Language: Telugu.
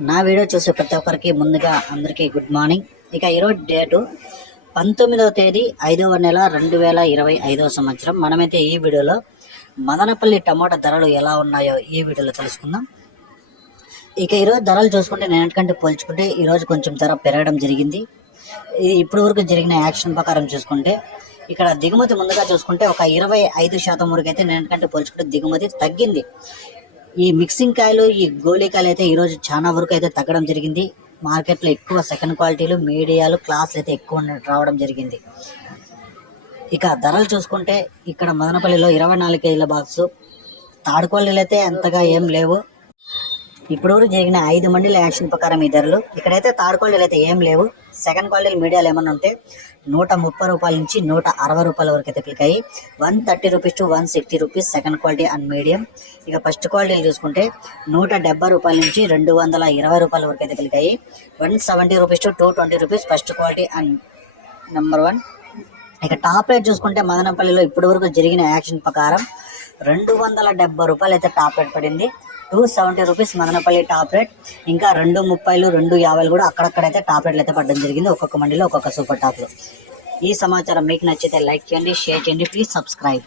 నా వీడియో చూసే ప్రతి ఒక్కరికి ముందుగా అందరికీ గుడ్ మార్నింగ్ ఇక ఈరోజు డేటు పంతొమ్మిదవ తేదీ ఐదవ నెల రెండు వేల ఇరవై ఐదవ సంవత్సరం. మనమైతే ఈ వీడియోలో మదనపల్లి టమోటా ధరలు ఎలా ఉన్నాయో ఈ వీడియోలో తెలుసుకుందాం. ఇక ఈరోజు ధరలు చూసుకుంటే నేనటికంటే పోల్చుకుంటే ఈరోజు కొంచెం ధర పెరగడం జరిగింది. ఇప్పటి వరకు జరిగిన యాక్షన్ ప్రకారం చూసుకుంటే ఇక్కడ దిగుమతి ముందుగా చూసుకుంటే ఒక ఇరవై ఐదు శాతం వరకు అయితే నేనటికంటే పోల్చుకుంటే దిగుమతి తగ్గింది. ఈ మిక్సింగ్ కాయలు ఈ గోళీకాయలు అయితే ఈరోజు చాలా వరకు అయితే తగ్గడం జరిగింది. మార్కెట్లో ఎక్కువ సెకండ్ క్వాలిటీలు మీడియాలు క్లాసులు అయితే ఎక్కువ రావడం జరిగింది. ఇక ధరలు చూసుకుంటే ఇక్కడ మదనపల్లిలో ఇరవై నాలుగు కేజీల బాక్సు తాడుకోళ్ళు అయితే అంతగా ఏం లేవు. ఇప్పటివరకు జరిగిన ఐదు మండల యాక్షన్ ప్రకారం ఈ ధరలు. ఇక్కడైతే థర్డ్ క్వాలిటీలు అయితే ఏం లేవు. సెకండ్ క్వాలిటీ మీడియాలు ఏమన్నా ఉంటే నూట ముప్పై రూపాయల నుంచి నూట అరవై రూపాయల వరకు అయితే పిలికాయి. One thirty rupees to one sixty rupees second quality and medium. ఇక ఫస్ట్ క్వాలిటీలు చూసుకుంటే నూట డెబ్బై రూపాయల నుంచి రెండు వందల ఇరవై రూపాయల వరకు అయితే పిలికాయి. One seventy rupees to two twenty rupees first quality and number one. ఇక టాప్ రేట్ చూసుకుంటే మదనపల్లిలో ఇప్పటి వరకు జరిగిన యాక్షన్ ప్రకారం రెండు వందల డెబ్బై రూపాయలు అయితే టాప్ రేట్ పడింది. Two seventy rupees Madanapalle top rate. ఇంకా రెండు ముప్పైలు రెండు యాభైలు కూడా అక్కడక్కడైతే టాప్ రేట్లు అయితే పడడం జరిగింది. ఒక్కొక్క మండిలో ఒక్కొక్క సూపర్ టాప్లో ఈ సమాచారం మీకు నచ్చితే లైక్ చేయండి షేర్ చేయండి. Please subscribe.